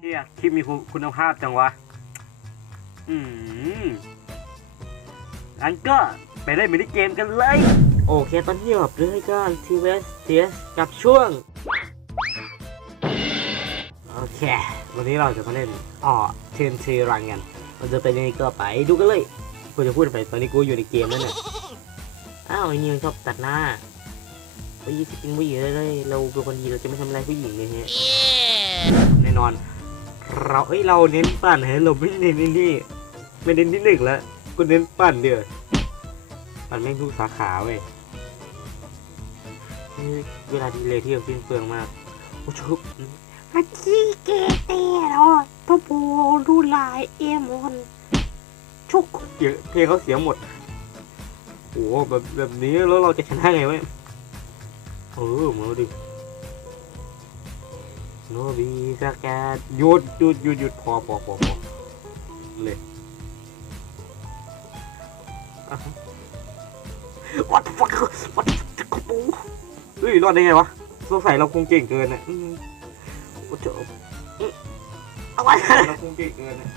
เฮียคลิปมีคุณคุณภาพจังวะ อืมงั้นก็ไปเล่นมินิเกมกันเลย โอเค ตอนที่จบเลยก็ทีเวสเทียสกับช่วง โอเค วันนี้เราจะมาเล่นอ่อเทนเทรังกัน มันจะเป็นยังไงก็ไปดูกันเลยกูจะพูดไปตอนนี้กูอยู่ในเกมแล้วเนี่ยอ้าวไอ้นี่มันชอบตัดหน้าไปยี่สิบเป็นผู้หญิงเลยเราเป็นคนดีเราจะไม่ทำอะไรผู้หญิงเลยฮะแน่นอน เราเอ้ยเราเน้นปั่นฮะเราไม่เน้นนี่นี่ไม่เน้นที่หนึ่งแล้วกูเน้นปั่นเดียวปั่นแม่งทุกสาขาเว้ยเฮ้ยเวลาดีเลยที่เราสิ้นเปลืองมากโอ้ชุบอาชีเกเตแล้วทบโบดูลายเอมอนชุกเสียงเพลงเขาเสียหมดโอ้โหแบบแบบนี้แล้วเราจะชนะไงวะเออมาดิ โนบีสแกนหยุดหยุดหยุดหยุดพอพอพอพอเลยอะฮะ What the fuck What the fuck เฮ้ยรอดได้ไงวะสงสัยเราคงเก่งเกินอะอืมโอ้โหเอาไว้เราคงเก่งเกินอะ